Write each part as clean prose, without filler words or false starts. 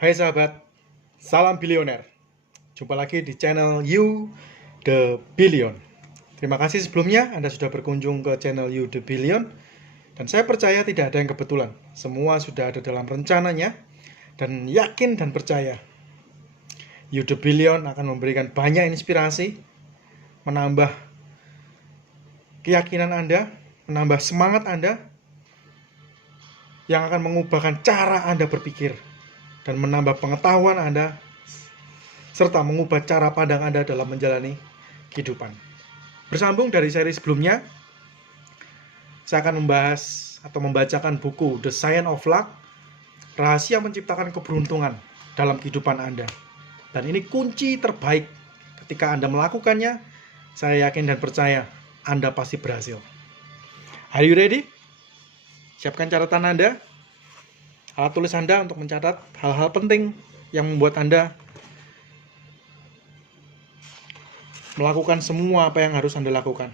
Hai sahabat, salam bilioner. Jumpa lagi di channel You The Billion. Terima kasih sebelumnya Anda sudah berkunjung ke channel You The Billion. Dan saya percaya tidak ada yang kebetulan. Semua sudah ada dalam rencananya. Dan yakin dan percaya You The Billion akan memberikan banyak inspirasi, menambah keyakinan Anda, menambah semangat Anda, yang akan mengubahkan cara Anda berpikir dan menambah pengetahuan Anda serta mengubah cara pandang Anda dalam menjalani kehidupan. Bersambung dari seri sebelumnya, saya akan membahas atau membacakan buku The Science of Luck, Rahasia Menciptakan Keberuntungan dalam Kehidupan Anda. Dan ini kunci terbaik. Ketika Anda melakukannya, saya yakin dan percaya Anda pasti berhasil. Are you ready? Siapkan catatan Anda, alat tulis Anda untuk mencatat hal-hal penting yang membuat Anda melakukan semua apa yang harus Anda lakukan.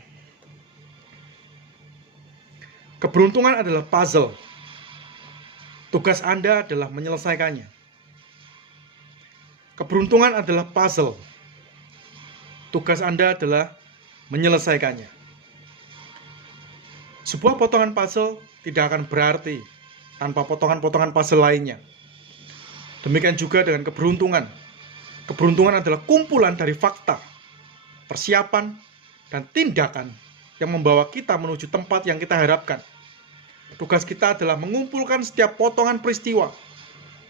Keberuntungan adalah puzzle. Tugas Anda adalah menyelesaikannya. Keberuntungan adalah puzzle. Tugas Anda adalah menyelesaikannya. Sebuah potongan puzzle tidak akan berarti tanpa potongan-potongan puzzle lainnya. Demikian juga dengan keberuntungan. Keberuntungan adalah kumpulan dari fakta, persiapan, dan tindakan yang membawa kita menuju tempat yang kita harapkan. Tugas kita adalah mengumpulkan setiap potongan peristiwa,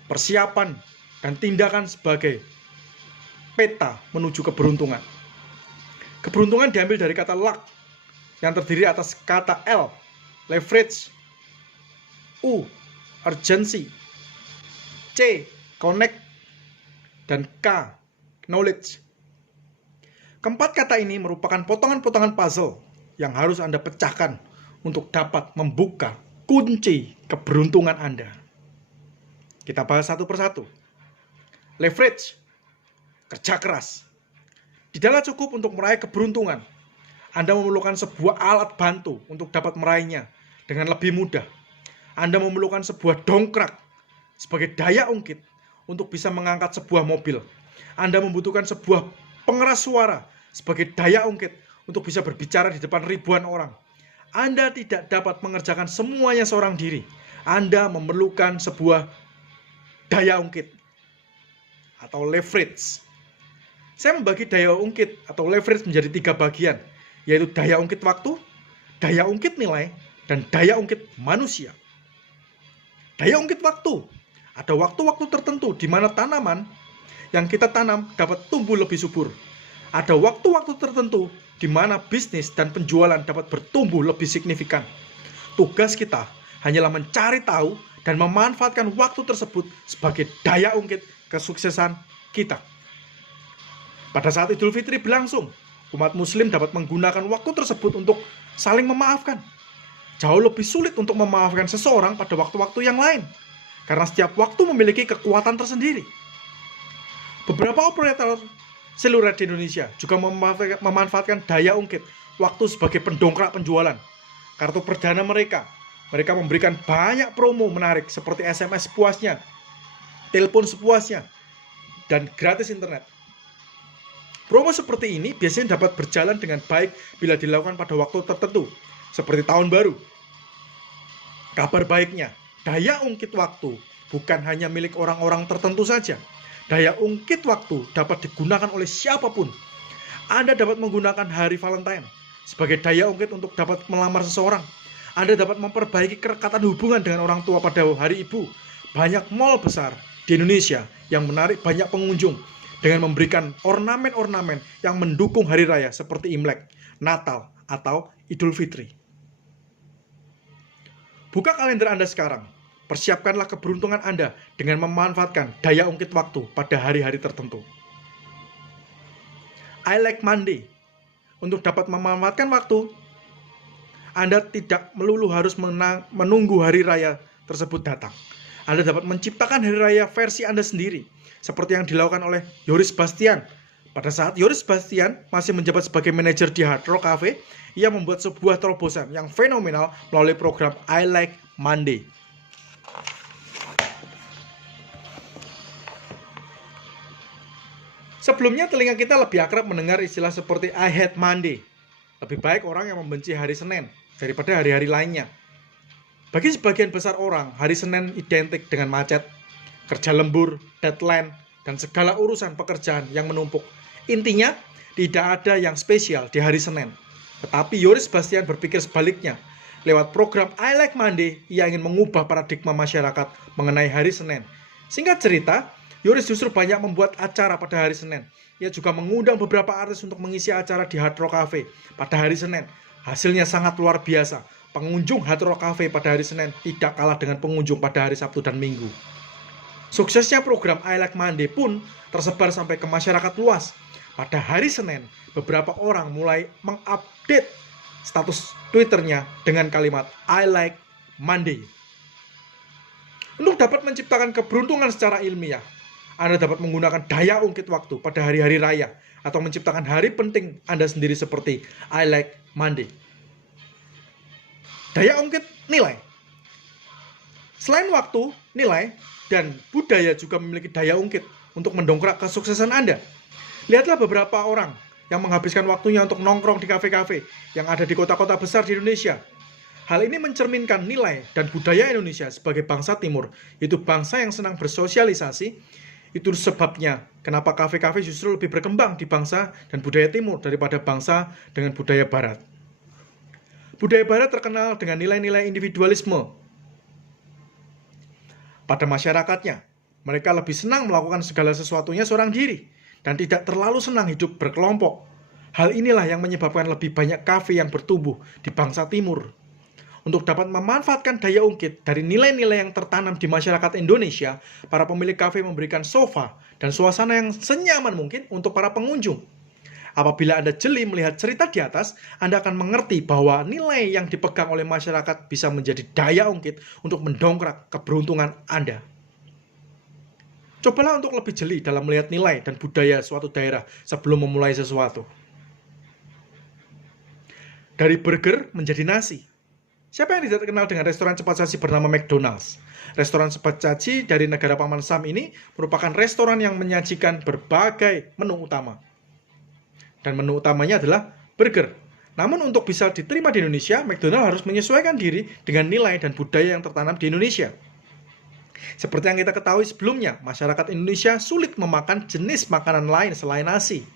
persiapan, dan tindakan sebagai peta menuju keberuntungan. Keberuntungan diambil dari kata luck, yang terdiri atas kata L, leverage, U, urgency, C, connect, dan K, knowledge. Keempat kata ini merupakan potongan-potongan puzzle yang harus Anda pecahkan untuk dapat membuka kunci keberuntungan Anda. Kita bahas satu persatu. Leverage, kerja keras. Tidaklah cukup untuk meraih keberuntungan. Anda memerlukan sebuah alat bantu untuk dapat meraihnya dengan lebih mudah. Anda memerlukan sebuah dongkrak sebagai daya ungkit untuk bisa mengangkat sebuah mobil. Anda membutuhkan sebuah pengeras suara sebagai daya ungkit untuk bisa berbicara di depan ribuan orang. Anda tidak dapat mengerjakan semuanya seorang diri. Anda memerlukan sebuah daya ungkit atau leverage. Saya membagi daya ungkit atau leverage menjadi 3 bagian, yaitu daya ungkit waktu, daya ungkit nilai, dan daya ungkit manusia. Daya ungkit waktu. Ada waktu-waktu tertentu di mana tanaman yang kita tanam dapat tumbuh lebih subur. Ada waktu-waktu tertentu di mana bisnis dan penjualan dapat bertumbuh lebih signifikan. Tugas kita hanyalah mencari tahu dan memanfaatkan waktu tersebut sebagai daya ungkit kesuksesan kita. Pada saat Idul Fitri berlangsung, umat muslim dapat menggunakan waktu tersebut untuk saling memaafkan. Jauh lebih sulit untuk memaafkan seseorang pada waktu-waktu yang lain, karena setiap waktu memiliki kekuatan tersendiri. Beberapa operator seluler di Indonesia juga memanfaatkan daya ungkit waktu sebagai pendongkrak penjualan. Kartu perdana mereka memberikan banyak promo menarik seperti SMS sepuasnya, telepon sepuasnya, dan gratis internet. Promo seperti ini biasanya dapat berjalan dengan baik bila dilakukan pada waktu tertentu, seperti tahun baru. Kabar baiknya, daya ungkit waktu bukan hanya milik orang-orang tertentu saja. Daya ungkit waktu dapat digunakan oleh siapapun. Anda dapat menggunakan hari Valentine sebagai daya ungkit untuk dapat melamar seseorang. Anda dapat memperbaiki kerekatan hubungan dengan orang tua pada hari ibu. Banyak mall besar di Indonesia yang menarik banyak pengunjung dengan memberikan ornamen-ornamen yang mendukung hari raya seperti Imlek, Natal, atau Idul Fitri. Buka kalender Anda sekarang. Persiapkanlah keberuntungan Anda dengan memanfaatkan daya ungkit waktu pada hari-hari tertentu. I like Monday. Untuk dapat memanfaatkan waktu, Anda tidak melulu harus menunggu hari raya tersebut datang. Anda dapat menciptakan hari raya versi Anda sendiri, seperti yang dilakukan oleh Yoris Bastian. Pada saat Yoris Bastian masih menjabat sebagai manajer di Hard Rock Cafe, ia membuat sebuah terobosan yang fenomenal melalui program I Like Monday. Sebelumnya telinga kita lebih akrab mendengar istilah seperti I hate Monday. Lebih baik orang yang membenci hari Senin daripada hari-hari lainnya. Bagi sebagian besar orang, hari Senin identik dengan macet, kerja lembur, deadline, dan segala urusan pekerjaan yang menumpuk. Intinya, tidak ada yang spesial di hari Senin. Tetapi Yoris Bastian berpikir sebaliknya. Lewat program I Like Monday, ia ingin mengubah paradigma masyarakat mengenai hari Senin. Singkat cerita, Yoris justru banyak membuat acara pada hari Senin. Ia juga mengundang beberapa artis untuk mengisi acara di Hard Rock Cafe pada hari Senin. Hasilnya sangat luar biasa. Pengunjung Hard Rock Cafe pada hari Senin tidak kalah dengan pengunjung pada hari Sabtu dan Minggu. Suksesnya program I Like Monday pun tersebar sampai ke masyarakat luas. Pada hari Senin, beberapa orang mulai mengupdate status Twitternya dengan kalimat I Like Monday. Untuk dapat menciptakan keberuntungan secara ilmiah, Anda dapat menggunakan daya ungkit waktu pada hari-hari raya atau menciptakan hari penting Anda sendiri seperti I Like Monday. Daya ungkit nilai. Selain waktu, nilai, dan budaya juga memiliki daya ungkit untuk mendongkrak kesuksesan Anda. Lihatlah beberapa orang yang menghabiskan waktunya untuk nongkrong di kafe-kafe yang ada di kota-kota besar di Indonesia. Hal ini mencerminkan nilai dan budaya Indonesia sebagai bangsa timur, yaitu bangsa yang senang bersosialisasi. Itu sebabnya kenapa kafe-kafe justru lebih berkembang di bangsa dan budaya timur daripada bangsa dengan budaya barat. Budaya barat terkenal dengan nilai-nilai individualisme. Pada masyarakatnya, mereka lebih senang melakukan segala sesuatunya seorang diri dan tidak terlalu senang hidup berkelompok. Hal inilah yang menyebabkan lebih banyak kafe yang bertumbuh di bangsa timur. Untuk dapat memanfaatkan daya ungkit dari nilai-nilai yang tertanam di masyarakat Indonesia, para pemilik kafe memberikan sofa dan suasana yang senyaman mungkin untuk para pengunjung. Apabila Anda jeli melihat cerita di atas, Anda akan mengerti bahwa nilai yang dipegang oleh masyarakat bisa menjadi daya ungkit untuk mendongkrak keberuntungan Anda. Cobalah untuk lebih jeli dalam melihat nilai dan budaya suatu daerah sebelum memulai sesuatu. Dari burger menjadi nasi. Siapa yang tidak terkenal dengan restoran cepat saji bernama McDonald's? Restoran cepat saji dari negara Paman Sam ini merupakan restoran yang menyajikan berbagai menu utama. Dan menu utamanya adalah burger. Namun untuk bisa diterima di Indonesia, McDonald's harus menyesuaikan diri dengan nilai dan budaya yang tertanam di Indonesia. Seperti yang kita ketahui sebelumnya, masyarakat Indonesia sulit memakan jenis makanan lain selain nasi.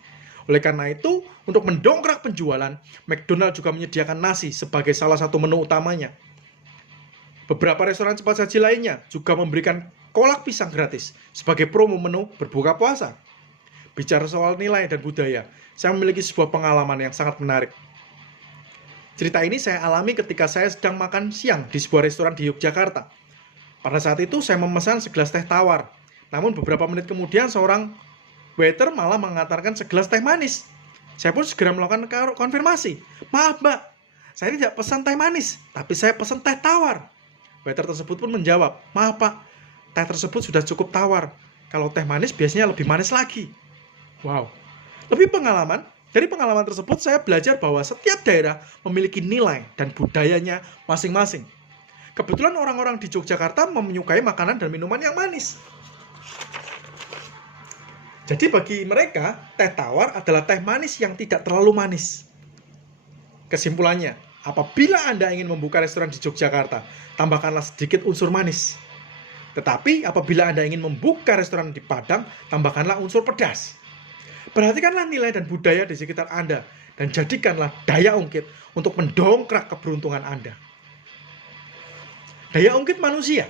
Oleh karena itu, untuk mendongkrak penjualan, McDonald's juga menyediakan nasi sebagai salah satu menu utamanya. Beberapa restoran cepat saji lainnya juga memberikan kolak pisang gratis sebagai promo menu berbuka puasa. Bicara soal nilai dan budaya, saya memiliki sebuah pengalaman yang sangat menarik. Cerita ini saya alami ketika saya sedang makan siang di sebuah restoran di Yogyakarta. Pada saat itu saya memesan segelas teh tawar. Namun beberapa menit kemudian seorang waiter malah mengantarkan segelas teh manis. Saya pun segera melakukan konfirmasi. Maaf mbak, saya tidak pesan teh manis, tapi saya pesan teh tawar. Waiter tersebut pun menjawab, maaf pak, teh tersebut sudah cukup tawar. Kalau teh manis biasanya lebih manis lagi. Wow. Dari pengalaman tersebut saya belajar bahwa setiap daerah memiliki nilai dan budayanya masing-masing. Kebetulan orang-orang di Yogyakarta menyukai makanan dan minuman yang manis. Jadi bagi mereka, teh tawar adalah teh manis yang tidak terlalu manis. Kesimpulannya, apabila Anda ingin membuka restoran di Yogyakarta, tambahkanlah sedikit unsur manis. Tetapi apabila Anda ingin membuka restoran di Padang, tambahkanlah unsur pedas. Perhatikanlah nilai dan budaya di sekitar Anda dan jadikanlah daya ungkit untuk mendongkrak keberuntungan Anda. Daya ungkit manusia.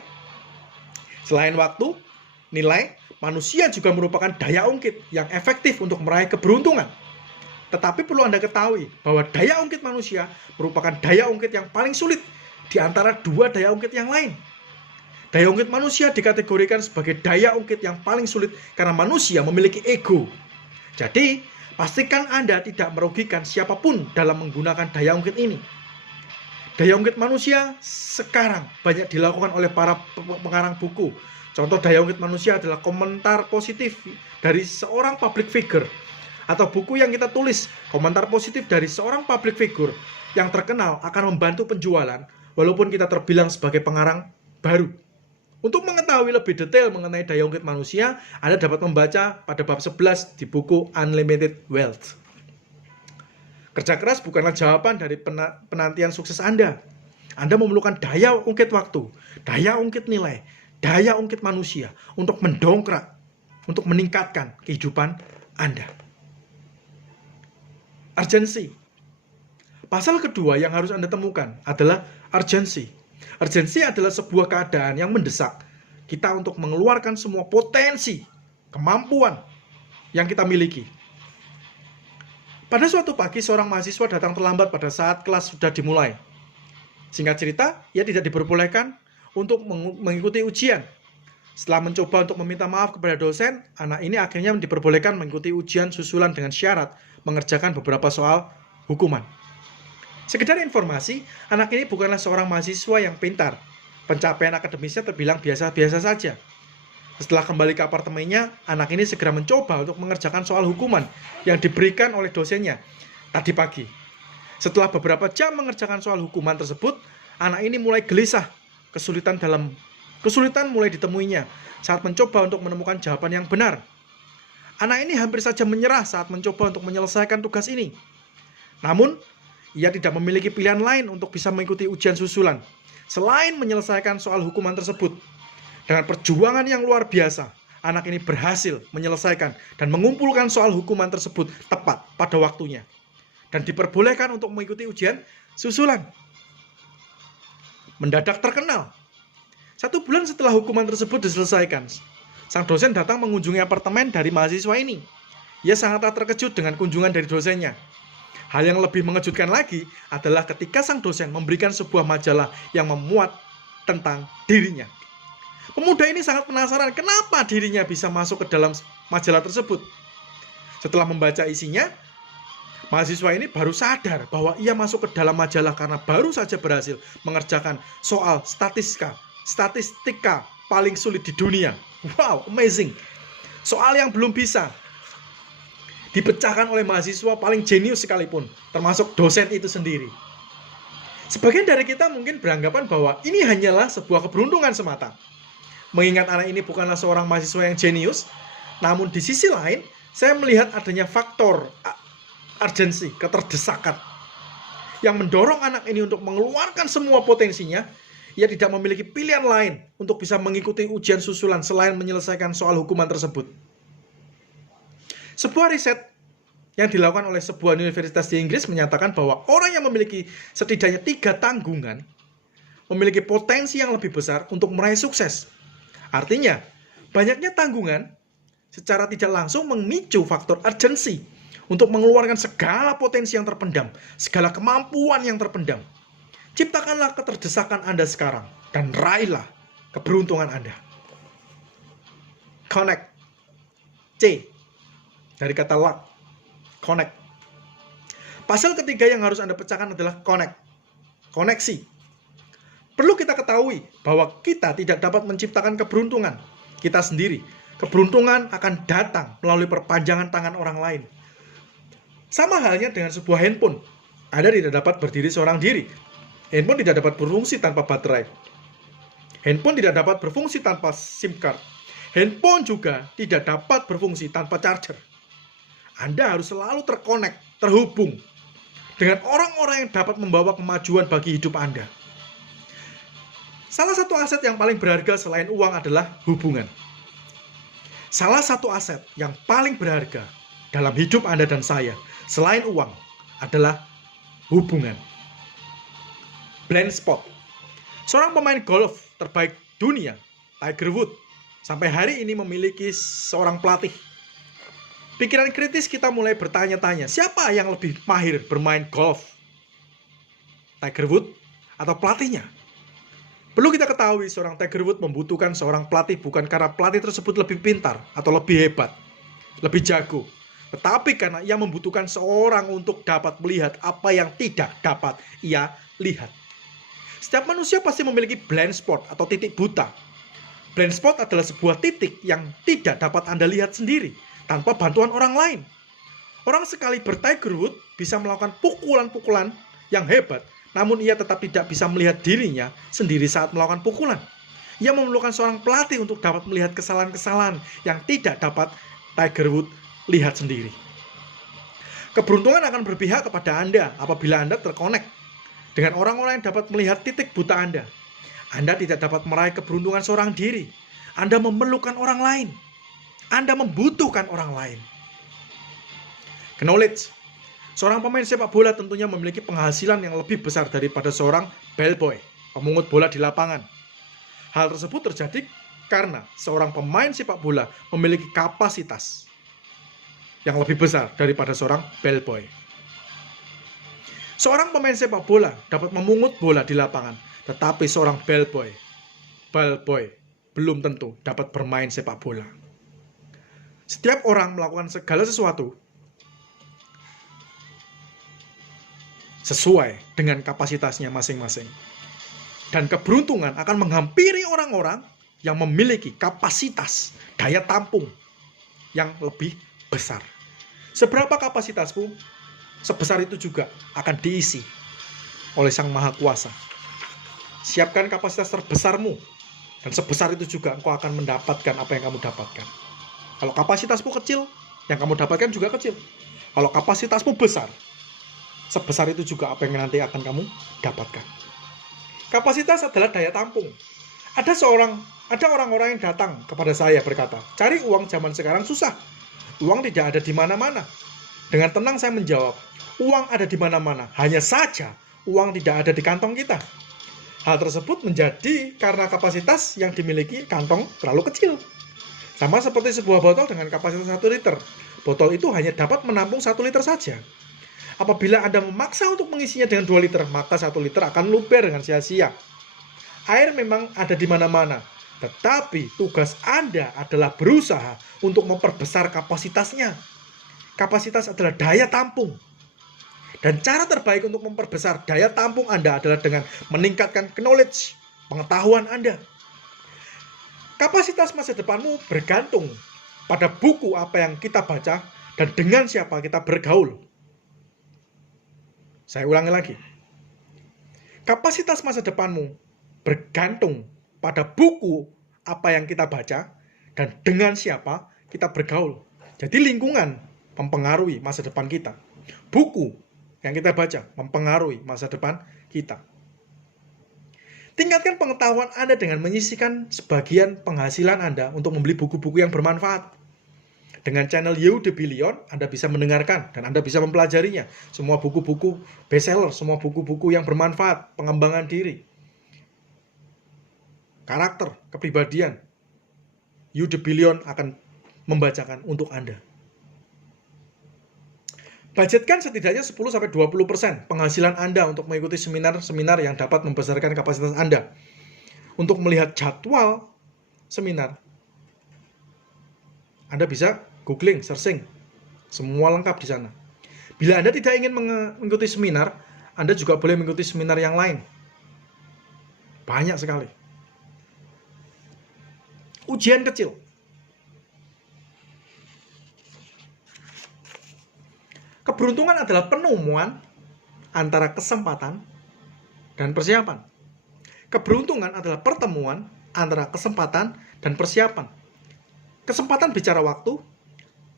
Selain waktu, nilai, manusia juga merupakan daya ungkit yang efektif untuk meraih keberuntungan. Tetapi perlu Anda ketahui bahwa daya ungkit manusia merupakan daya ungkit yang paling sulit di antara dua daya ungkit yang lain. Daya ungkit manusia dikategorikan sebagai daya ungkit yang paling sulit karena manusia memiliki ego. Jadi, pastikan Anda tidak merugikan siapapun dalam menggunakan daya ungkit ini. Daya ungkit manusia sekarang banyak dilakukan oleh para pengarang buku. Contoh daya ungkit manusia adalah komentar positif dari seorang public figure. Atau buku yang kita tulis, komentar positif dari seorang public figure yang terkenal akan membantu penjualan walaupun kita terbilang sebagai pengarang baru. Untuk mengetahui lebih detail mengenai daya ungkit manusia, Anda dapat membaca pada bab 11 di buku Unlimited Wealth. Kerja keras bukanlah jawaban dari penantian sukses Anda. Anda memerlukan daya ungkit waktu, daya ungkit nilai, daya ungkit manusia untuk mendongkrak, untuk meningkatkan kehidupan Anda. Urgensi. Pasal kedua yang harus Anda temukan adalah urgensi. Urgensi adalah sebuah keadaan yang mendesak kita untuk mengeluarkan semua potensi, kemampuan yang kita miliki. Pada suatu pagi, seorang mahasiswa datang terlambat pada saat kelas sudah dimulai. Singkat cerita, ia tidak diperbolehkan untuk mengikuti ujian. Setelah mencoba untuk meminta maaf kepada dosen, anak ini akhirnya diperbolehkan mengikuti ujian susulan dengan syarat mengerjakan beberapa soal hukuman. Sekedar informasi, anak ini bukanlah seorang mahasiswa yang pintar. Pencapaian akademisnya terbilang biasa-biasa saja. Setelah kembali ke apartemennya, anak ini segera mencoba untuk mengerjakan soal hukuman yang diberikan oleh dosennya tadi pagi. Setelah beberapa jam mengerjakan soal hukuman tersebut, anak ini mulai gelisah. Kesulitan mulai ditemuinya saat mencoba untuk menemukan jawaban yang benar. Anak ini hampir saja menyerah saat mencoba untuk menyelesaikan tugas ini. Namun, ia tidak memiliki pilihan lain untuk bisa mengikuti ujian susulan selain menyelesaikan soal hukuman tersebut. Dengan perjuangan yang luar biasa, anak ini berhasil menyelesaikan dan mengumpulkan soal hukuman tersebut tepat pada waktunya dan diperbolehkan untuk mengikuti ujian susulan. Mendadak terkenal. 1 bulan setelah hukuman tersebut diselesaikan, sang dosen datang mengunjungi apartemen dari mahasiswa ini. Ia sangat terkejut dengan kunjungan dari dosennya. Hal yang lebih mengejutkan lagi adalah ketika sang dosen memberikan sebuah majalah yang memuat tentang dirinya. Pemuda ini sangat penasaran kenapa dirinya bisa masuk ke dalam majalah tersebut. Setelah membaca isinya, mahasiswa ini baru sadar bahwa ia masuk ke dalam majalah karena baru saja berhasil mengerjakan soal statistika paling sulit di dunia. Wow, amazing. Soal yang belum bisa dipecahkan oleh mahasiswa paling jenius sekalipun, termasuk dosen itu sendiri. Sebagian dari kita mungkin beranggapan bahwa ini hanyalah sebuah keberuntungan semata. Mengingat anak ini bukanlah seorang mahasiswa yang jenius, namun di sisi lain, saya melihat adanya faktor urgensi, keterdesakan, yang mendorong anak ini untuk mengeluarkan semua potensinya. Ia tidak memiliki pilihan lain untuk bisa mengikuti ujian susulan selain menyelesaikan soal hukuman tersebut. Sebuah riset yang dilakukan oleh sebuah universitas di Inggris menyatakan bahwa orang yang memiliki setidaknya 3 tanggungan memiliki potensi yang lebih besar untuk meraih sukses. Artinya, banyaknya tanggungan secara tidak langsung memicu faktor urgensi untuk mengeluarkan segala potensi yang terpendam, segala kemampuan yang terpendam. Ciptakanlah keterdesakan Anda sekarang dan raihlah keberuntungan Anda. Connect. C. Dari kata luck. Connect. Pasal ketiga yang harus Anda pecahkan adalah connect. Koneksi. Perlu kita ketahui bahwa kita tidak dapat menciptakan keberuntungan kita sendiri. Keberuntungan akan datang melalui perpanjangan tangan orang lain. Sama halnya dengan sebuah handphone. Anda tidak dapat berdiri seorang diri. Handphone tidak dapat berfungsi tanpa baterai. Handphone tidak dapat berfungsi tanpa SIM card. Handphone juga tidak dapat berfungsi tanpa charger. Anda harus selalu terhubung dengan orang-orang yang dapat membawa kemajuan bagi hidup Anda. Salah satu aset yang paling berharga selain uang adalah hubungan. Salah satu aset yang paling berharga dalam hidup Anda dan saya selain uang adalah hubungan. Blind spot. Seorang pemain golf terbaik dunia, Tiger Woods, sampai hari ini memiliki seorang pelatih. Pikiran kritis kita mulai bertanya-tanya, siapa yang lebih mahir bermain golf? Tiger Woods atau pelatihnya? Perlu kita ketahui, seorang Tiger Woods membutuhkan seorang pelatih bukan karena pelatih tersebut lebih pintar atau lebih hebat, lebih jago, tetapi karena ia membutuhkan seorang untuk dapat melihat apa yang tidak dapat ia lihat. Setiap manusia pasti memiliki blind spot atau titik buta. Blind spot adalah sebuah titik yang tidak dapat Anda lihat sendiri tanpa bantuan orang lain. Orang sekali Tiger Woods bisa melakukan pukulan-pukulan yang hebat, namun ia tetap tidak bisa melihat dirinya sendiri saat melakukan pukulan. Ia memerlukan seorang pelatih untuk dapat melihat kesalahan-kesalahan yang tidak dapat Tiger Woods lihat sendiri. Keberuntungan akan berpihak kepada Anda apabila Anda terkonek dengan orang-orang yang dapat melihat titik buta Anda. Anda tidak dapat meraih keberuntungan seorang diri. Anda memerlukan orang lain. Anda membutuhkan orang lain. Knowledge. Seorang pemain sepak bola tentunya memiliki penghasilan yang lebih besar daripada seorang bellboy, pemungut bola di lapangan. Hal tersebut terjadi karena seorang pemain sepak bola memiliki kapasitas yang lebih besar daripada seorang bellboy. Seorang pemain sepak bola dapat memungut bola di lapangan, tetapi seorang bellboy belum tentu dapat bermain sepak bola. Setiap orang melakukan segala sesuatu sesuai dengan kapasitasnya masing-masing. Dan keberuntungan akan menghampiri orang-orang yang memiliki kapasitas daya tampung yang lebih besar. Seberapa kapasitasmu, sebesar itu juga akan diisi oleh Sang Maha Kuasa. Siapkan kapasitas terbesarmu, dan sebesar itu juga engkau akan mendapatkan apa yang kamu dapatkan. Kalau kapasitasmu kecil, yang kamu dapatkan juga kecil. Kalau kapasitasmu besar, sebesar itu juga apa yang nanti akan kamu dapatkan. Kapasitas adalah daya tampung. Ada orang-orang yang datang kepada saya berkata, cari uang zaman sekarang susah. Uang tidak ada di mana-mana. Dengan tenang saya menjawab, uang ada di mana-mana. Hanya saja uang tidak ada di kantong kita. Hal tersebut menjadi karena kapasitas yang dimiliki kantong terlalu kecil. Sama seperti sebuah botol dengan kapasitas 1 liter. Botol itu hanya dapat menampung 1 liter saja. Apabila Anda memaksa untuk mengisinya dengan 2 liter, maka 1 liter akan luber dengan sia-sia. Air memang ada di mana-mana, tetapi tugas Anda adalah berusaha untuk memperbesar kapasitasnya. Kapasitas adalah daya tampung. Dan cara terbaik untuk memperbesar daya tampung Anda adalah dengan meningkatkan knowledge, pengetahuan Anda. Kapasitas masa depanmu bergantung pada buku apa yang kita baca dan dengan siapa kita bergaul. Saya ulangi lagi. Kapasitas masa depanmu bergantung pada buku apa yang kita baca dan dengan siapa kita bergaul. Jadi lingkungan mempengaruhi masa depan kita. Buku yang kita baca mempengaruhi masa depan kita. Tingkatkan pengetahuan Anda dengan menyisihkan sebagian penghasilan Anda untuk membeli buku-buku yang bermanfaat. Dengan channel You The Billion, Anda bisa mendengarkan dan Anda bisa mempelajarinya. Semua buku-buku bestseller, semua buku-buku yang bermanfaat, pengembangan diri, karakter, kepribadian. You The Billion akan membacakan untuk Anda. Budgetkan setidaknya 10-20% penghasilan Anda untuk mengikuti seminar-seminar yang dapat membesarkan kapasitas Anda. Untuk melihat jadwal seminar, Anda bisa googling, searching, semua lengkap di sana. Bila Anda tidak ingin mengikuti seminar, Anda juga boleh mengikuti seminar yang lain. Banyak sekali. Ujian kecil. Keberuntungan adalah penemuan antara kesempatan dan persiapan. Keberuntungan adalah pertemuan antara kesempatan dan persiapan. Kesempatan bicara waktu,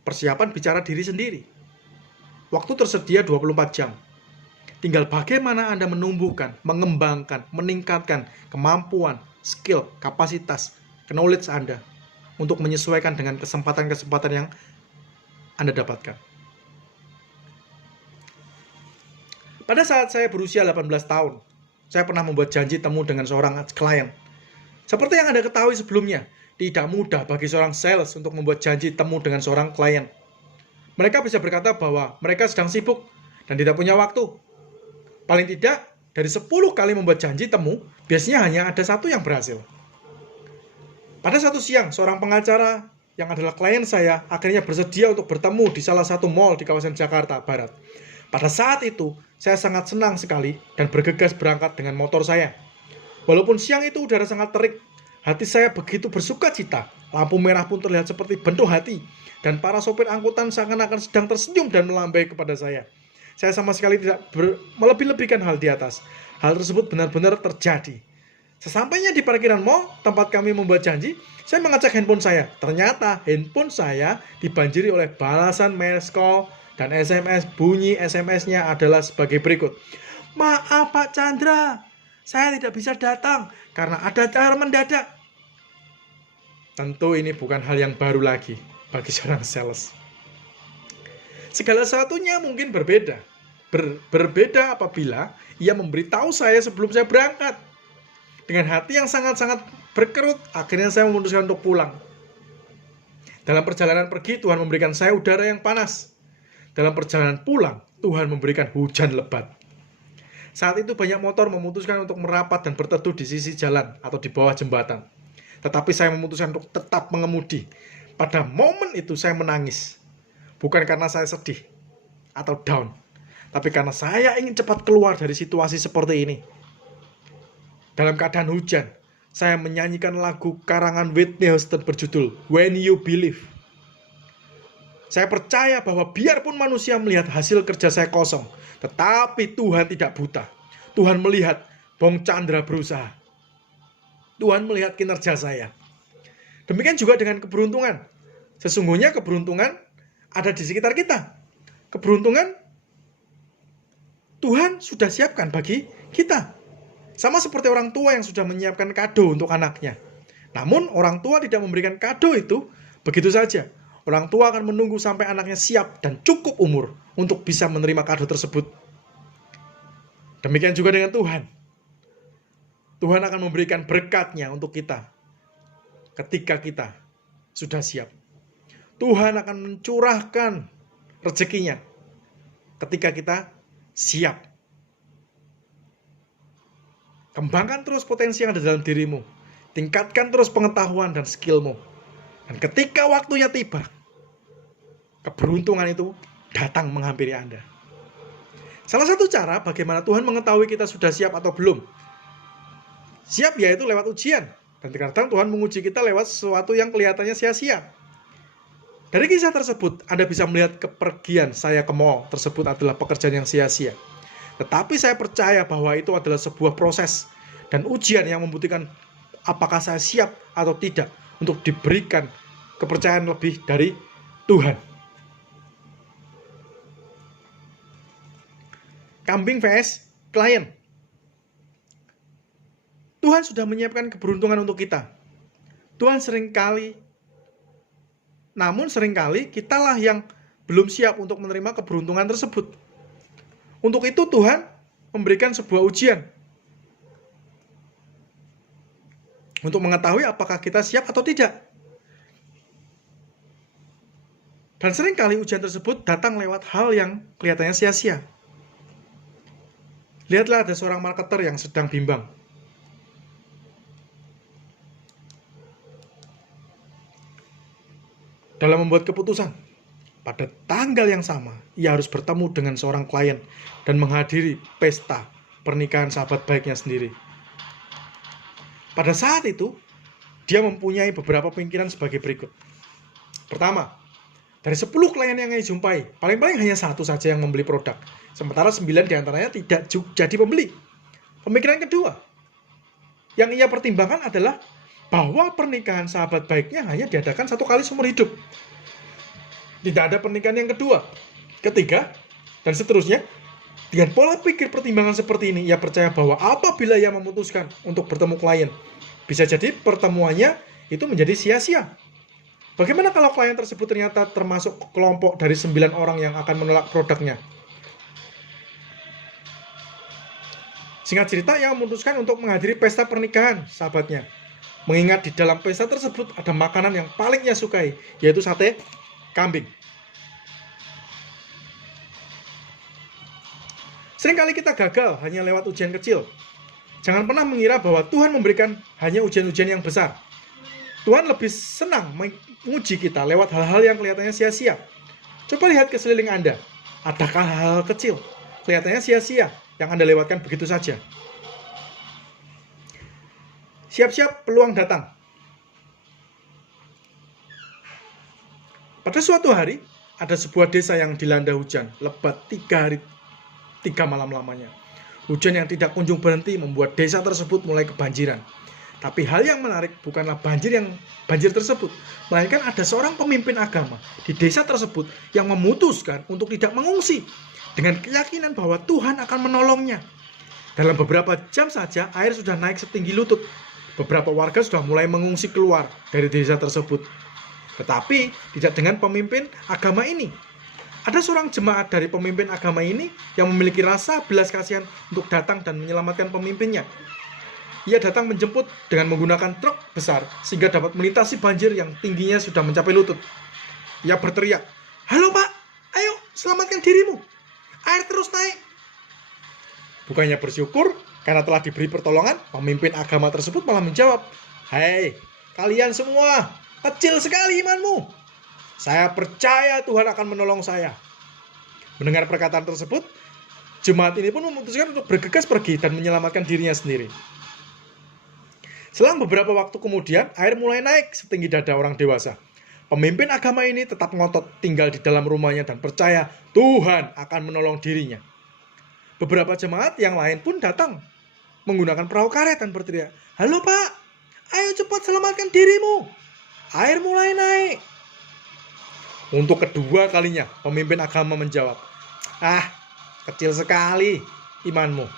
persiapan bicara diri sendiri. Waktu tersedia 24 jam. Tinggal bagaimana Anda menumbuhkan, mengembangkan, meningkatkan kemampuan, skill, kapasitas, knowledge Anda untuk menyesuaikan dengan kesempatan-kesempatan yang Anda dapatkan. Pada saat saya berusia 18 tahun, saya pernah membuat janji temu dengan seorang klien. Seperti yang Anda ketahui sebelumnya, tidak mudah bagi seorang sales untuk membuat janji temu dengan seorang klien. Mereka bisa berkata bahwa mereka sedang sibuk dan tidak punya waktu. Paling tidak, dari 10 kali membuat janji temu, biasanya hanya ada 1 yang berhasil. Pada satu siang, seorang pengacara yang adalah klien saya akhirnya bersedia untuk bertemu di salah satu mall di kawasan Jakarta Barat. Pada saat itu, saya sangat senang sekali dan bergegas berangkat dengan motor saya. Walaupun siang itu udara sangat terik, hati saya begitu bersuka cita. Lampu merah pun terlihat seperti bentuk hati, dan para sopir angkutan seakan-akan sedang tersenyum dan melambai kepada saya. Saya sama sekali tidak melebih-lebihkan hal di atas. Hal tersebut benar-benar terjadi. Sesampainya di parkiran mall, tempat kami membuat janji, saya mengecek handphone saya. Ternyata handphone saya dibanjiri oleh balasan mass call dan SMS. Bunyi SMS-nya adalah sebagai berikut. Maaf Pak Chandra, saya tidak bisa datang karena ada acara mendadak. Tentu ini bukan hal yang baru lagi bagi seorang sales. Segala sesuatunya mungkin berbeda. Berbeda apabila ia memberitahu saya sebelum saya berangkat. Dengan hati yang sangat-sangat berkerut, akhirnya saya memutuskan untuk pulang. Dalam perjalanan pergi, Tuhan memberikan saya udara yang panas. Dalam perjalanan pulang, Tuhan memberikan hujan lebat. Saat itu banyak motor memutuskan untuk merapat dan berteduh di sisi jalan atau di bawah jembatan. Tetapi saya memutuskan untuk tetap mengemudi. Pada momen itu saya menangis. Bukan karena saya sedih atau down, tapi karena saya ingin cepat keluar dari situasi seperti ini. Dalam keadaan hujan, saya menyanyikan lagu karangan Whitney Houston berjudul When You Believe. Saya percaya bahwa biarpun manusia melihat hasil kerja saya kosong, tetapi Tuhan tidak buta. Tuhan melihat Bong Chandra berusaha. Tuhan melihat kinerja saya. Demikian juga dengan keberuntungan. Sesungguhnya keberuntungan ada di sekitar kita. Keberuntungan Tuhan sudah siapkan bagi kita. Sama seperti orang tua yang sudah menyiapkan kado untuk anaknya. Namun orang tua tidak memberikan kado itu begitu saja. Orang tua akan menunggu sampai anaknya siap dan cukup umur untuk bisa menerima kado tersebut. Demikian juga dengan Tuhan. Tuhan akan memberikan berkat-Nya untuk kita ketika kita sudah siap. Tuhan akan mencurahkan rezekinya ketika kita siap. Kembangkan terus potensi yang ada dalam dirimu. Tingkatkan terus pengetahuan dan skillmu. Dan ketika waktunya tiba, keberuntungan itu datang menghampiri Anda. Salah satu cara bagaimana Tuhan mengetahui kita sudah siap atau belum. Siap yaitu lewat ujian. Dan terkadang Tuhan menguji kita lewat sesuatu yang kelihatannya sia-sia. Dari kisah tersebut, Anda bisa melihat kepergian saya ke mall tersebut adalah pekerjaan yang sia-sia. Tetapi saya percaya bahwa itu adalah sebuah proses dan ujian yang membuktikan apakah saya siap atau tidak untuk diberikan kepercayaan lebih dari Tuhan. Kambing vs klien. Tuhan sudah menyiapkan keberuntungan untuk kita. Namun seringkali kitalah yang belum siap untuk menerima keberuntungan tersebut. Untuk itu Tuhan memberikan sebuah ujian untuk mengetahui apakah kita siap atau tidak. Dan seringkali ujian tersebut datang lewat hal yang kelihatannya sia-sia. Lihatlah ada seorang marketer yang sedang bimbang. Dalam membuat keputusan. Pada tanggal yang sama, ia harus bertemu dengan seorang klien dan menghadiri pesta pernikahan sahabat baiknya sendiri. Pada saat itu, dia mempunyai beberapa pikiran sebagai berikut. Pertama, dari 10 klien yang ia jumpai, paling-paling hanya satu saja yang membeli produk, sementara 9 diantaranya tidak jadi pembeli. Pemikiran kedua, yang ia pertimbangkan adalah bahwa pernikahan sahabat baiknya hanya diadakan 1 kali seumur hidup. Tidak ada pernikahan yang kedua, ketiga, dan seterusnya. Dengan pola pikir pertimbangan seperti ini, ia percaya bahwa apabila ia memutuskan untuk bertemu klien, bisa jadi pertemuannya itu menjadi sia-sia. Bagaimana kalau klien tersebut ternyata termasuk kelompok dari 9 orang yang akan menolak produknya? Singkat cerita, ia memutuskan untuk menghadiri pesta pernikahan sahabatnya. Mengingat di dalam pesta tersebut ada makanan yang paling ia sukai, yaitu sate kambing. Seringkali kita gagal hanya lewat ujian kecil. Jangan pernah mengira bahwa Tuhan memberikan hanya ujian-ujian yang besar. Tuhan lebih senang menguji kita lewat hal-hal yang kelihatannya sia-sia. Coba lihat ke sekeliling Anda. Adakah hal-hal kecil kelihatannya sia-sia yang Anda lewatkan begitu saja? Siap-siap peluang datang. Pada suatu hari, ada sebuah desa yang dilanda hujan lebat 3 hari 3 malam lamanya. Hujan yang tidak kunjung berhenti membuat desa tersebut mulai kebanjiran. Tapi hal yang menarik bukanlah banjir tersebut, melainkan ada seorang pemimpin agama di desa tersebut yang memutuskan untuk tidak mengungsi dengan keyakinan bahwa Tuhan akan menolongnya. Dalam beberapa jam saja air sudah naik setinggi lutut. Beberapa warga sudah mulai mengungsi keluar dari desa tersebut. Tetapi tidak dengan pemimpin agama ini. Ada seorang jemaat dari pemimpin agama ini yang memiliki rasa belas kasihan untuk datang dan menyelamatkan pemimpinnya. Ia datang menjemput dengan menggunakan truk besar sehingga dapat melintasi banjir yang tingginya sudah mencapai lutut. Ia berteriak, "Halo Pak, ayo selamatkan dirimu. Air terus naik." Bukannya bersyukur karena telah diberi pertolongan, pemimpin agama tersebut malah menjawab, "Hei, kalian semua, kecil sekali imanmu. Saya percaya Tuhan akan menolong saya." Mendengar perkataan tersebut, jemaat ini pun memutuskan untuk bergegas pergi dan menyelamatkan dirinya sendiri. Selang beberapa waktu kemudian, air mulai naik setinggi dada orang dewasa. Pemimpin agama ini tetap ngotot tinggal di dalam rumahnya dan percaya Tuhan akan menolong dirinya. Beberapa jemaat yang lain pun datang menggunakan perahu karet dan berteriak, "Halo Pak, ayo cepat selamatkan dirimu. Air mulai naik." Untuk kedua kalinya, pemimpin agama menjawab, "Ah, kecil sekali imanmu.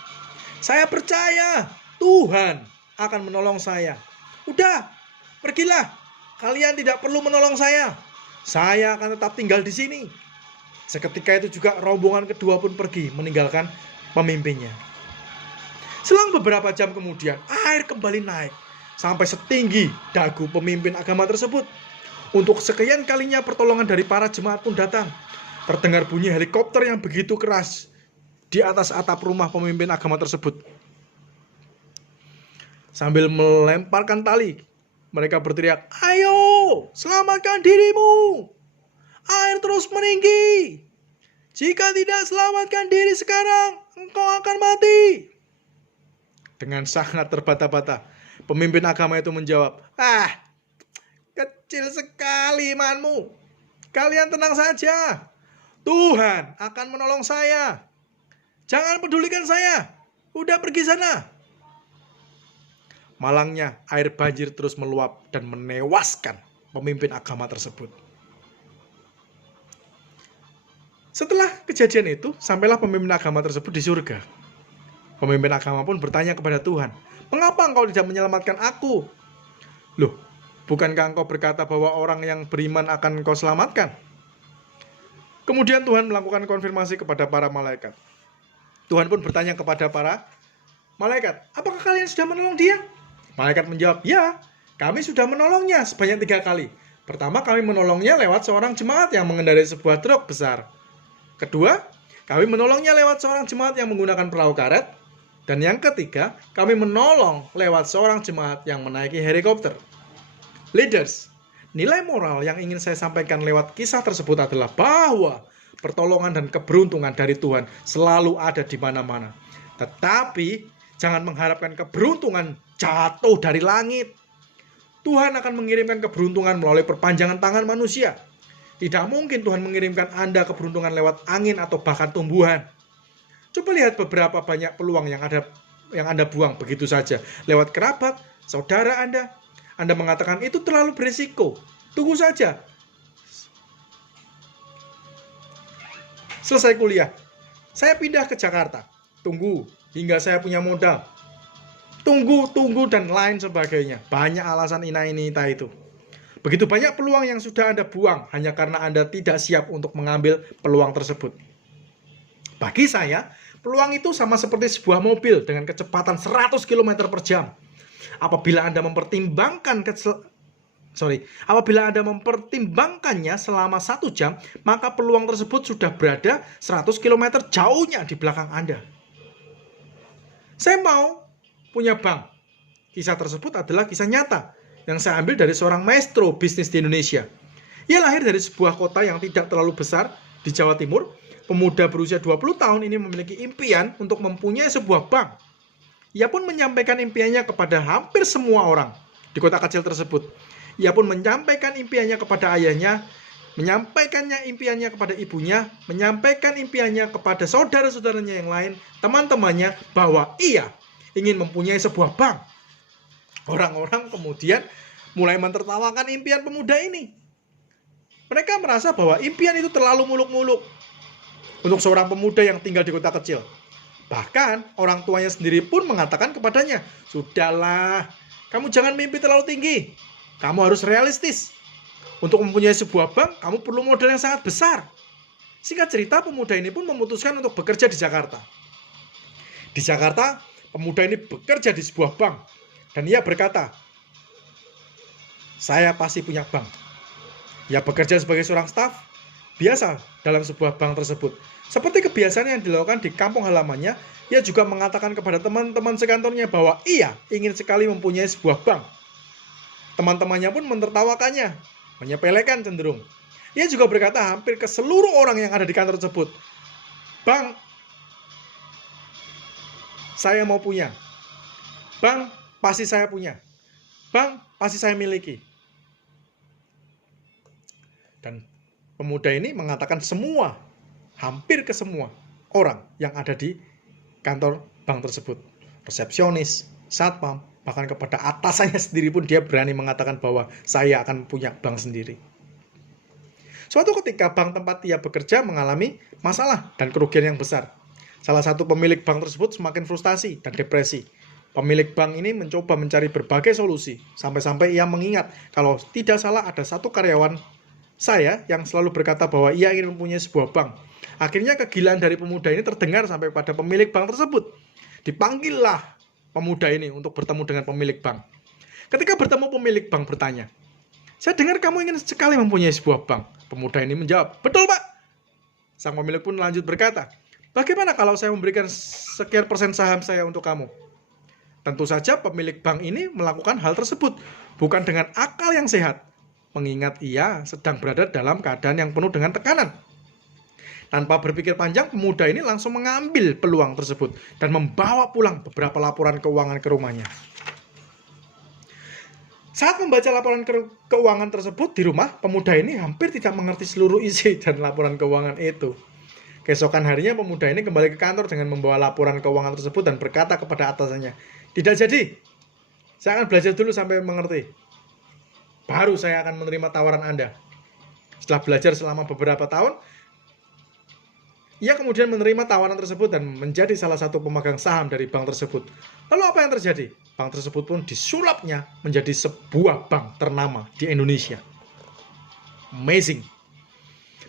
Saya percaya Tuhan akan menolong saya. Udah, pergilah. Kalian tidak perlu menolong saya. Saya akan tetap tinggal di sini." Seketika itu juga rombongan kedua pun pergi meninggalkan pemimpinnya. Selang beberapa jam kemudian, air kembali naik sampai setinggi dagu pemimpin agama tersebut. Untuk sekian kalinya pertolongan dari para jemaat pun datang. Terdengar bunyi helikopter yang begitu keras di atas atap rumah pemimpin agama tersebut. Sambil melemparkan tali, mereka berteriak, "Ayo, selamatkan dirimu. Air terus meninggi. Jika tidak selamatkan diri sekarang, engkau akan mati." Dengan sangat terbata-bata, pemimpin agama itu menjawab, "Ah, kecil sekali imanmu. Kalian tenang saja. Tuhan akan menolong saya. Jangan pedulikan saya. Udah pergi sana." Malangnya, air banjir terus meluap dan menewaskan pemimpin agama tersebut. Setelah kejadian itu, sampailah pemimpin agama tersebut di surga. Pemimpin agama pun bertanya kepada Tuhan, "Mengapa engkau tidak menyelamatkan aku?" "Loh, bukankah engkau berkata bahwa orang yang beriman akan engkau selamatkan?" Kemudian Tuhan melakukan konfirmasi kepada para malaikat. Tuhan pun bertanya kepada para malaikat, "Apakah kalian sudah menolong dia?" Malaikat menjawab, "Ya, kami sudah menolongnya sebanyak 3 kali. Pertama, kami menolongnya lewat seorang jemaat yang mengendarai sebuah truk besar. Kedua, kami menolongnya lewat seorang jemaat yang menggunakan perahu karet. Dan yang ketiga, kami menolong lewat seorang jemaat yang menaiki helikopter." Leaders, nilai moral yang ingin saya sampaikan lewat kisah tersebut adalah bahwa pertolongan dan keberuntungan dari Tuhan selalu ada di mana-mana. Tetapi jangan mengharapkan keberuntungan jatuh dari langit. Tuhan akan mengirimkan keberuntungan melalui perpanjangan tangan manusia. Tidak mungkin Tuhan mengirimkan Anda keberuntungan lewat angin atau bahkan tumbuhan. Coba lihat beberapa banyak peluang yang Anda buang begitu saja lewat kerabat, saudara Anda. Anda mengatakan itu terlalu berisiko. Tunggu saja. Selesai kuliah, saya pindah ke Jakarta. Tunggu hingga saya punya modal. Tunggu, dan lain sebagainya. Banyak alasan ini itu. Begitu banyak peluang yang sudah Anda buang hanya karena Anda tidak siap untuk mengambil peluang tersebut. Bagi saya, peluang itu sama seperti sebuah mobil dengan kecepatan 100 km per jam. Apabila Anda mempertimbangkannya selama 1 jam, maka peluang tersebut sudah berada 100 km jauhnya di belakang Anda. Saya mau punya bank. Kisah tersebut adalah kisah nyata yang saya ambil dari seorang maestro bisnis di Indonesia. Ia lahir dari sebuah kota yang tidak terlalu besar di Jawa Timur. Pemuda berusia 20 tahun ini memiliki impian untuk mempunyai sebuah bank. Ia pun menyampaikan impiannya kepada hampir semua orang di kota kecil tersebut. Ia pun menyampaikan impiannya kepada ayahnya menyampaikannya impiannya kepada ibunya, menyampaikan impiannya kepada saudara-saudaranya yang lain, teman-temannya, bahwa ia ingin mempunyai sebuah bank. Orang-orang kemudian mulai mentertawakan impian pemuda ini. Mereka merasa bahwa impian itu terlalu muluk-muluk untuk seorang pemuda yang tinggal di kota kecil. Bahkan orang tuanya sendiri pun mengatakan kepadanya, "Sudahlah, kamu jangan mimpi terlalu tinggi. Kamu harus realistis. Untuk mempunyai sebuah bank, kamu perlu modal yang sangat besar." Singkat cerita, pemuda ini pun memutuskan untuk bekerja di Jakarta. Di Jakarta, pemuda ini bekerja di sebuah bank. Dan ia berkata, "Saya pasti punya bank." Ia bekerja sebagai seorang staf biasa dalam sebuah bank tersebut. Seperti kebiasaan yang dilakukan di kampung halamannya, ia juga mengatakan kepada teman-teman sekantornya bahwa ia ingin sekali mempunyai sebuah bank. Teman-temannya pun menertawakannya, menyepelekan cenderung. Ia juga berkata hampir ke seluruh orang yang ada di kantor tersebut, "Bank, saya mau punya. Bank, pasti saya punya. Bank, pasti saya miliki." Dan pemuda ini mengatakan hampir ke semua orang yang ada di kantor bank tersebut. Resepsionis, satpam, bahkan kepada atasannya sendiri pun dia berani mengatakan bahwa saya akan punya bank sendiri. Suatu ketika bank tempat ia bekerja mengalami masalah dan kerugian yang besar. Salah satu pemilik bank tersebut semakin frustasi dan depresi. Pemilik bank ini mencoba mencari berbagai solusi, sampai-sampai ia mengingat kalau tidak salah ada satu karyawan saya yang selalu berkata bahwa ia ingin mempunyai sebuah bank. Akhirnya kegilaan dari pemuda ini terdengar sampai pada pemilik bank tersebut. Dipanggillah pemuda ini untuk bertemu dengan pemilik bank. Ketika bertemu, pemilik bank bertanya, "Saya dengar kamu ingin sekali mempunyai sebuah bank." Pemuda ini menjawab, "Betul, Pak." Sang pemilik pun lanjut berkata, "Bagaimana kalau saya memberikan sekian persen saham saya untuk kamu?" Tentu saja pemilik bank ini melakukan hal tersebut bukan dengan akal yang sehat, mengingat ia sedang berada dalam keadaan yang penuh dengan tekanan. Tanpa berpikir panjang, pemuda ini langsung mengambil peluang tersebut dan membawa pulang beberapa laporan keuangan ke rumahnya. Saat membaca laporan keuangan tersebut di rumah, pemuda ini hampir tidak mengerti seluruh isi dan laporan keuangan itu. Keesokan harinya, pemuda ini kembali ke kantor dengan membawa laporan keuangan tersebut dan berkata kepada atasannya, "Tidak jadi, saya akan belajar dulu sampai mengerti. Baru saya akan menerima tawaran Anda." Setelah belajar selama beberapa tahun, ia kemudian menerima tawaran tersebut dan menjadi salah satu pemegang saham dari bank tersebut. Lalu apa yang terjadi? Bank tersebut pun disulapnya menjadi sebuah bank ternama di Indonesia. Amazing.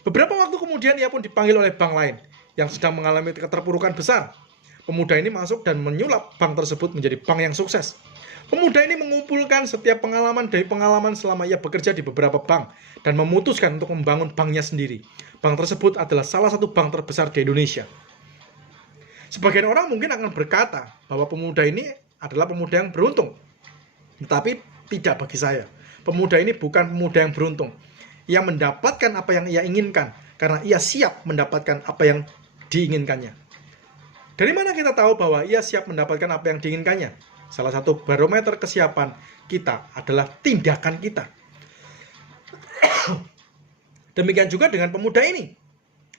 Beberapa waktu kemudian ia pun dipanggil oleh bank lain yang sedang mengalami keterpurukan besar. Pemuda ini masuk dan menyulap bank tersebut menjadi bank yang sukses. Pemuda ini mengumpulkan setiap pengalaman dari pengalaman selama ia bekerja di beberapa bank dan memutuskan untuk membangun banknya sendiri. Bank tersebut adalah salah satu bank terbesar di Indonesia. Sebagian orang mungkin akan berkata bahwa pemuda ini adalah pemuda yang beruntung. Tetapi tidak bagi saya. Pemuda ini bukan pemuda yang beruntung. Ia mendapatkan apa yang ia inginkan karena ia siap mendapatkan apa yang diinginkannya. Dari mana kita tahu bahwa ia siap mendapatkan apa yang diinginkannya? Salah satu barometer kesiapan kita adalah tindakan kita. Demikian juga dengan pemuda ini.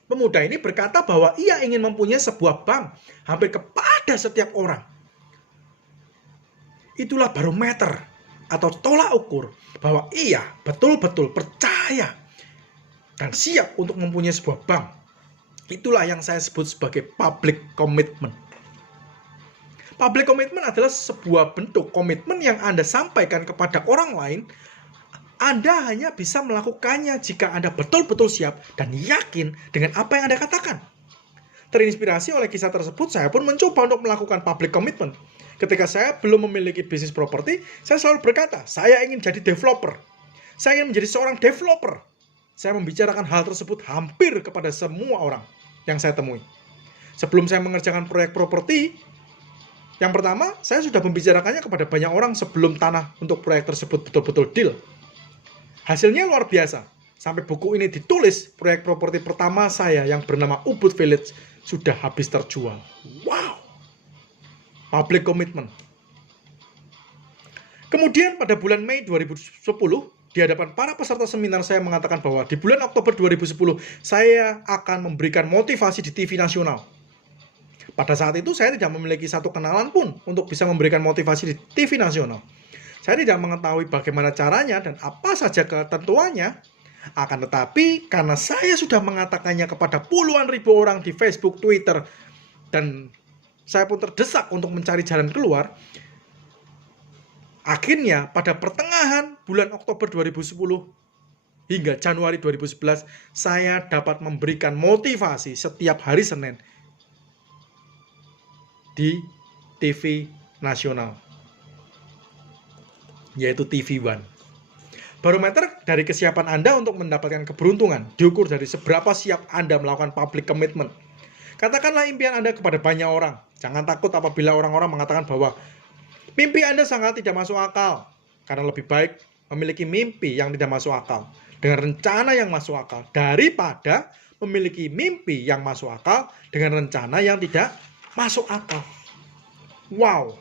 Pemuda ini berkata bahwa ia ingin mempunyai sebuah bank hampir kepada setiap orang. Itulah barometer atau tolak ukur bahwa ia betul-betul percaya dan siap untuk mempunyai sebuah bank. Itulah yang saya sebut sebagai public commitment. Public commitment adalah sebuah bentuk komitmen yang Anda sampaikan kepada orang lain. Anda hanya bisa melakukannya jika Anda betul-betul siap dan yakin dengan apa yang Anda katakan. Terinspirasi oleh kisah tersebut, saya pun mencoba untuk melakukan public commitment. Ketika saya belum memiliki bisnis properti, saya selalu berkata, saya ingin jadi developer. Saya ingin menjadi seorang developer. Saya membicarakan hal tersebut hampir kepada semua orang yang saya temui. Sebelum saya mengerjakan proyek properti, yang pertama, saya sudah membicarakannya kepada banyak orang sebelum tanah untuk proyek tersebut betul-betul deal. Hasilnya luar biasa. Sampai buku ini ditulis, proyek properti pertama saya yang bernama Ubud Village sudah habis terjual. Wow! Public commitment. Kemudian pada bulan Mei 2010, di hadapan para peserta seminar saya mengatakan bahwa di bulan Oktober 2010 saya akan memberikan motivasi di TV nasional. Pada saat itu saya tidak memiliki satu kenalan pun untuk bisa memberikan motivasi di TV nasional. Saya tidak mengetahui bagaimana caranya dan apa saja ketentuannya. Akan tetapi karena saya sudah mengatakannya kepada puluhan ribu orang di Facebook, Twitter, dan saya pun terdesak untuk mencari jalan keluar. Akhirnya pada pertengahan bulan Oktober 2010 hingga Januari 2011 saya dapat memberikan motivasi setiap hari Senin di TV nasional, yaitu TV One. Barometer dari kesiapan Anda untuk mendapatkan keberuntungan diukur dari seberapa siap Anda melakukan public commitment. Katakanlah impian Anda kepada banyak orang. Jangan takut apabila orang-orang mengatakan bahwa mimpi Anda sangat tidak masuk akal, karena lebih baik memiliki mimpi yang tidak masuk akal dengan rencana yang masuk akal daripada memiliki mimpi yang masuk akal dengan rencana yang tidak masuk akal. Wow.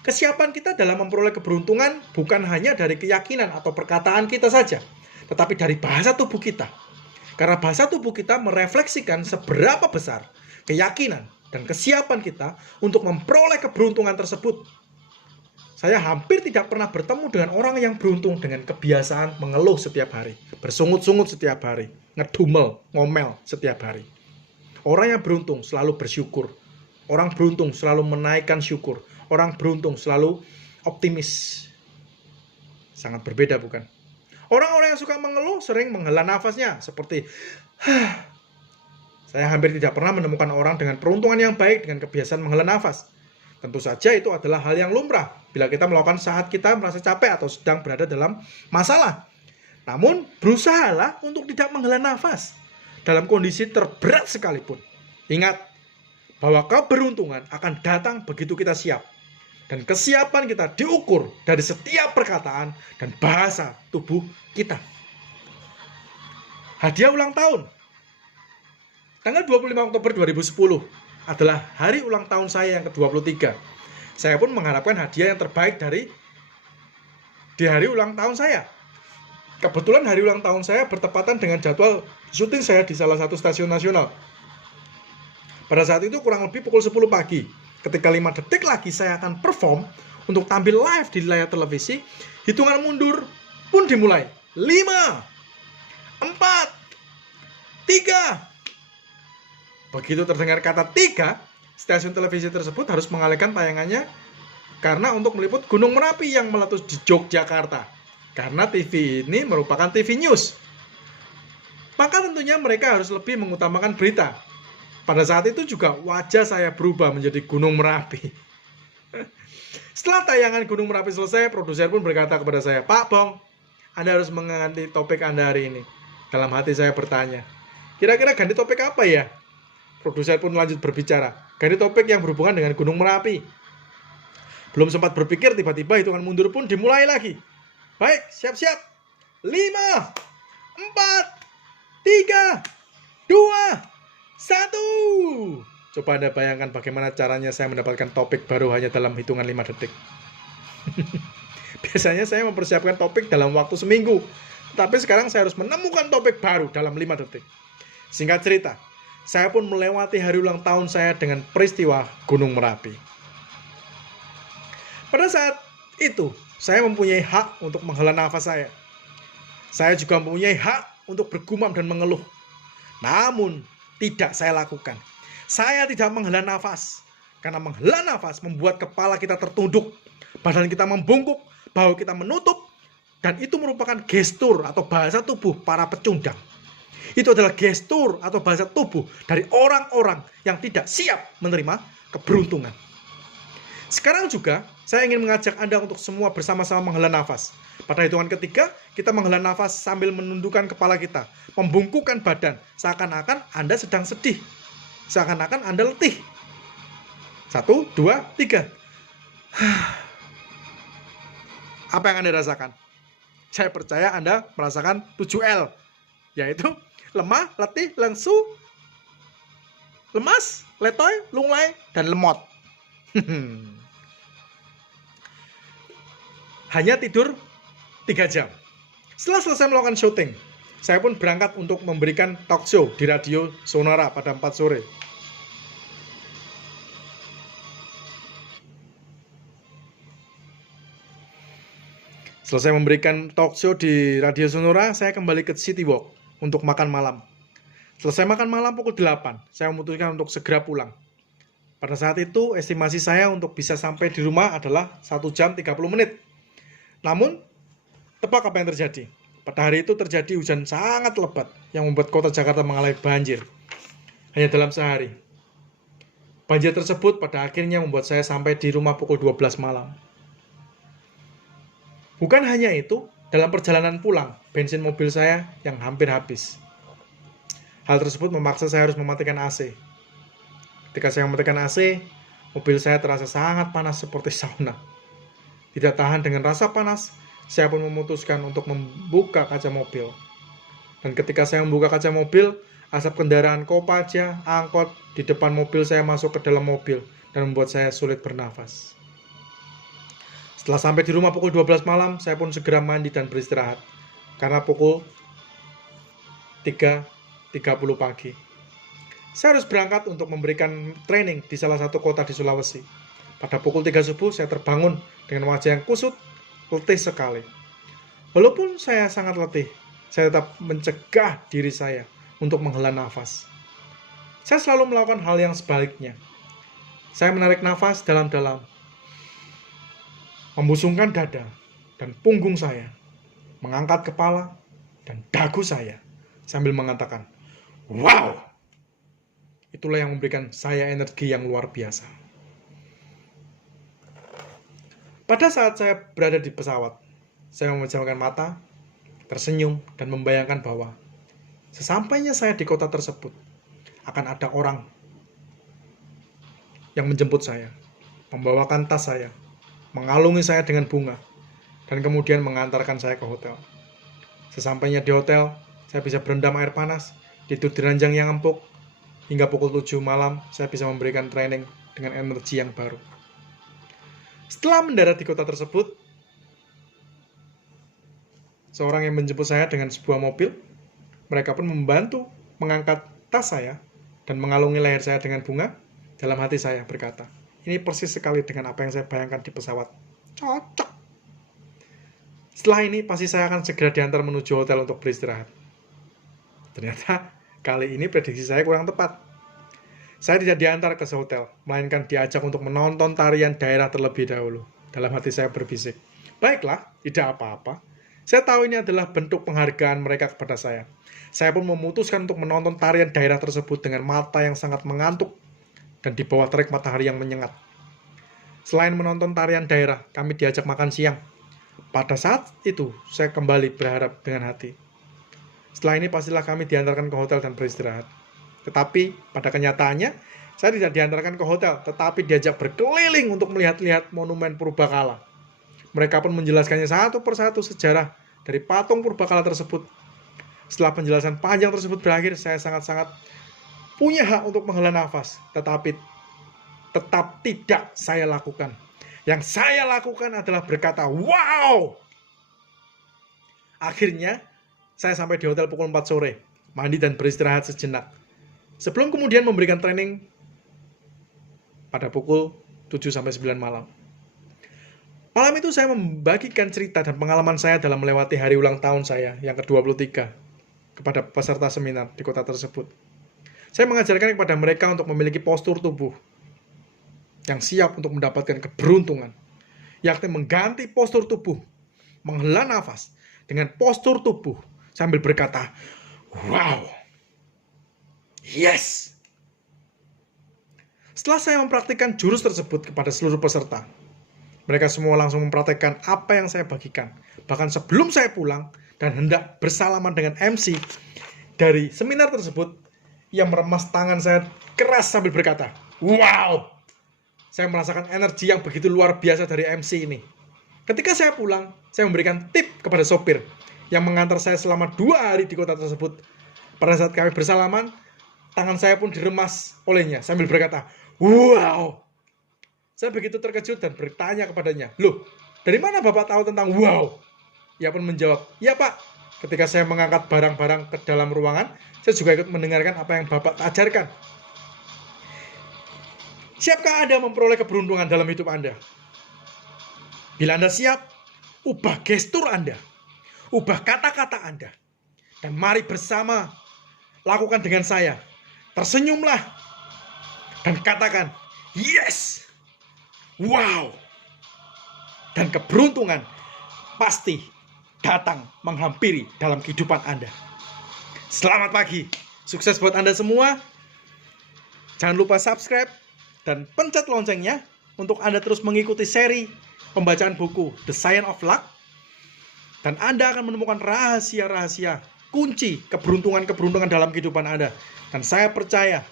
Kesiapan kita dalam memperoleh keberuntungan bukan hanya dari keyakinan atau perkataan kita saja, tetapi dari bahasa tubuh kita. Karena bahasa tubuh kita merefleksikan seberapa besar keyakinan dan kesiapan kita untuk memperoleh keberuntungan tersebut. Saya hampir tidak pernah bertemu dengan orang yang beruntung dengan kebiasaan mengeluh setiap hari, bersungut-sungut setiap hari, ngedumel, ngomel setiap hari. Orang yang beruntung selalu bersyukur. Orang beruntung selalu menaikkan syukur. Orang beruntung selalu optimis. Sangat berbeda, bukan? Orang-orang yang suka mengeluh sering menghela nafasnya seperti Saya hampir tidak pernah menemukan orang dengan peruntungan yang baik dengan kebiasaan menghela nafas. Tentu saja itu adalah hal yang lumrah bila kita melakukan saat kita merasa capek atau sedang berada dalam masalah. Namun, berusahalah untuk tidak menghela nafas dalam kondisi terberat sekalipun. Ingat bahwa keberuntungan akan datang begitu kita siap. Dan kesiapan kita diukur dari setiap perkataan dan bahasa tubuh kita. Hadiah ulang tahun. Tanggal 25 Oktober 2010 adalah hari ulang tahun saya yang ke-23. Saya pun mengharapkan hadiah yang terbaik di hari ulang tahun saya. Kebetulan hari ulang tahun saya bertepatan dengan jadwal syuting saya di salah satu stasiun nasional. Pada saat itu kurang lebih pukul 10 pagi. Ketika 5 detik lagi saya akan perform untuk tampil live di layar televisi, hitungan mundur pun dimulai. 5, 4, 3. Begitu terdengar kata 3, stasiun televisi tersebut harus mengalihkan tayangannya karena untuk meliput Gunung Merapi yang meletus di Yogyakarta. Karena TV ini merupakan TV News. Maka tentunya mereka harus lebih mengutamakan berita. Pada saat itu juga wajah saya berubah menjadi Gunung Merapi. Setelah tayangan Gunung Merapi selesai, produser pun berkata kepada saya, "Pak Bong, Anda harus mengganti topik Anda hari ini." Dalam hati saya bertanya, kira-kira ganti topik apa ya? Produser pun lanjut berbicara, ganti topik yang berhubungan dengan Gunung Merapi. Belum sempat berpikir, tiba-tiba hitungan mundur pun dimulai lagi. Baik, siap-siap. 5, 4, 3, 2, 1. Coba Anda bayangkan bagaimana caranya saya mendapatkan topik baru hanya dalam hitungan 5 detik. Biasanya saya mempersiapkan topik dalam waktu seminggu, tapi sekarang saya harus menemukan topik baru dalam 5 detik. Singkat cerita, saya pun melewati hari ulang tahun saya dengan peristiwa Gunung Merapi. Pada saat itu, saya mempunyai hak untuk menghela nafas saya. Saya juga mempunyai hak untuk bergumam dan mengeluh. Namun, tidak saya lakukan. Saya tidak menghela nafas. Karena menghela nafas membuat kepala kita tertunduk, badan kita membungkuk, bahu kita menutup, dan itu merupakan gestur atau bahasa tubuh para pecundang. Itu adalah gestur atau bahasa tubuh dari orang-orang yang tidak siap menerima keberuntungan. Sekarang juga, saya ingin mengajak Anda untuk semua bersama-sama menghela nafas. Pada hitungan ketiga, kita menghela nafas sambil menundukkan kepala kita, membungkukkan badan, seakan-akan Anda sedang sedih, seakan-akan Anda letih. 1, 2, 3. Apa yang Anda rasakan? Saya percaya Anda merasakan 7L, yaitu lemah, letih, lesu, lemas, letoy, lunglai, dan lemot. Hanya tidur 3 jam. Setelah selesai melakukan syuting, saya pun berangkat untuk memberikan talk show di Radio Sonora pada 4 sore. Selesai memberikan talk show di Radio Sonora, saya kembali ke City Walk untuk makan malam. Selesai makan malam pukul 8, saya memutuskan untuk segera pulang. Pada saat itu, estimasi saya untuk bisa sampai di rumah adalah 1 jam 30 menit. Namun, tebak apa yang terjadi? Pada hari itu terjadi hujan sangat lebat yang membuat kota Jakarta mengalami banjir. Hanya dalam sehari. Banjir tersebut pada akhirnya membuat saya sampai di rumah pukul 12 malam. Bukan hanya itu, dalam perjalanan pulang, bensin mobil saya yang hampir habis. Hal tersebut memaksa saya harus mematikan AC. Ketika saya mematikan AC, mobil saya terasa sangat panas seperti sauna. Tidak tahan dengan rasa panas, saya pun memutuskan untuk membuka kaca mobil. Dan ketika saya membuka kaca mobil, asap kendaraan Kopaja, angkot di depan mobil saya masuk ke dalam mobil dan membuat saya sulit bernafas. Setelah sampai di rumah pukul 12 malam, saya pun segera mandi dan beristirahat. Karena pukul 3.30 pagi. Saya harus berangkat untuk memberikan training di salah satu kota di Sulawesi. Pada pukul 3 subuh, saya terbangun dengan wajah yang kusut, letih sekali. Walaupun saya sangat letih, saya tetap mencegah diri saya untuk menghela nafas. Saya selalu melakukan hal yang sebaliknya. Saya menarik nafas dalam-dalam, membusungkan dada dan punggung saya, mengangkat kepala dan dagu saya, sambil mengatakan, "Wow!" Itulah yang memberikan saya energi yang luar biasa. Pada saat saya berada di pesawat, saya memejamkan mata, tersenyum, dan membayangkan bahwa sesampainya saya di kota tersebut, akan ada orang yang menjemput saya, membawakan tas saya, mengalungi saya dengan bunga, dan kemudian mengantarkan saya ke hotel. Sesampainya di hotel, saya bisa berendam air panas, tidur di ranjang yang empuk, hingga pukul 7 malam saya bisa memberikan training dengan energi yang baru. Setelah mendarat di kota tersebut, seorang yang menjemput saya dengan sebuah mobil, mereka pun membantu mengangkat tas saya dan mengalungi leher saya dengan bunga. Dalam hati saya berkata, ini persis sekali dengan apa yang saya bayangkan di pesawat. Cocok. Setelah ini pasti saya akan segera diantar menuju hotel untuk beristirahat. Ternyata kali ini prediksi saya kurang tepat. Saya tidak diantar ke hotel, melainkan diajak untuk menonton tarian daerah terlebih dahulu. Dalam hati saya berbisik, baiklah, tidak apa-apa. Saya tahu ini adalah bentuk penghargaan mereka kepada saya. Saya pun memutuskan untuk menonton tarian daerah tersebut dengan mata yang sangat mengantuk dan di bawah terik matahari yang menyengat. Selain menonton tarian daerah, kami diajak makan siang. Pada saat itu, saya kembali berharap dengan hati. Setelah ini pastilah kami diantarkan ke hotel dan beristirahat. Tetapi pada kenyataannya, saya tidak diantarkan ke hotel, tetapi diajak berkeliling untuk melihat-lihat monumen purbakala. Mereka pun menjelaskannya satu persatu sejarah dari patung purbakala tersebut. Setelah penjelasan panjang tersebut berakhir, saya sangat-sangat punya hak untuk menghela nafas, tetapi tetap tidak saya lakukan. Yang saya lakukan adalah berkata, wow! Akhirnya, saya sampai di hotel pukul 4 sore, mandi dan beristirahat sejenak. Sebelum kemudian memberikan training pada pukul 7-9 malam. Malam itu saya membagikan cerita dan pengalaman saya dalam melewati hari ulang tahun saya yang ke-23 kepada peserta seminar di kota tersebut. Saya mengajarkan kepada mereka untuk memiliki postur tubuh yang siap untuk mendapatkan keberuntungan, yakni mengganti postur tubuh, menghela nafas dengan postur tubuh sambil berkata, wow, yes. Setelah saya mempraktikkan jurus tersebut kepada seluruh peserta, mereka semua langsung mempraktikkan apa yang saya bagikan. Bahkan sebelum saya pulang dan hendak bersalaman dengan MC dari seminar tersebut, ia meremas tangan saya keras sambil berkata, wow. Saya merasakan energi yang begitu luar biasa dari MC ini. Ketika saya pulang, saya memberikan tip kepada sopir yang mengantar saya selama 2 hari di kota tersebut. Pada saat kami bersalaman, tangan saya pun diremas olehnya sambil berkata, wow. Saya begitu terkejut dan bertanya kepadanya, loh, dari mana Bapak tahu tentang wow? Ia pun menjawab, "Iya Pak." Ketika saya mengangkat barang-barang ke dalam ruangan, saya juga ikut mendengarkan apa yang Bapak ajarkan. Siapkah Anda memperoleh keberuntungan dalam hidup Anda? Bila Anda siap, ubah gestur Anda, ubah kata-kata Anda, dan mari bersama lakukan dengan saya. Tersenyumlah dan katakan, "Yes! Wow!" Dan keberuntungan pasti datang menghampiri dalam kehidupan Anda. Selamat pagi, sukses buat Anda semua. Jangan lupa subscribe dan pencet loncengnya untuk Anda terus mengikuti seri pembacaan buku The Science of Luck. Dan Anda akan menemukan rahasia-rahasia kunci keberuntungan-keberuntungan dalam kehidupan Anda. Dan saya percaya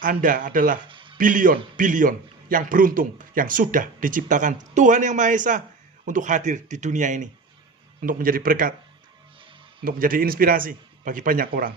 Anda adalah bilion-bilion yang beruntung, yang sudah diciptakan Tuhan Yang Maha Esa untuk hadir di dunia ini, untuk menjadi berkat, untuk menjadi inspirasi bagi banyak orang.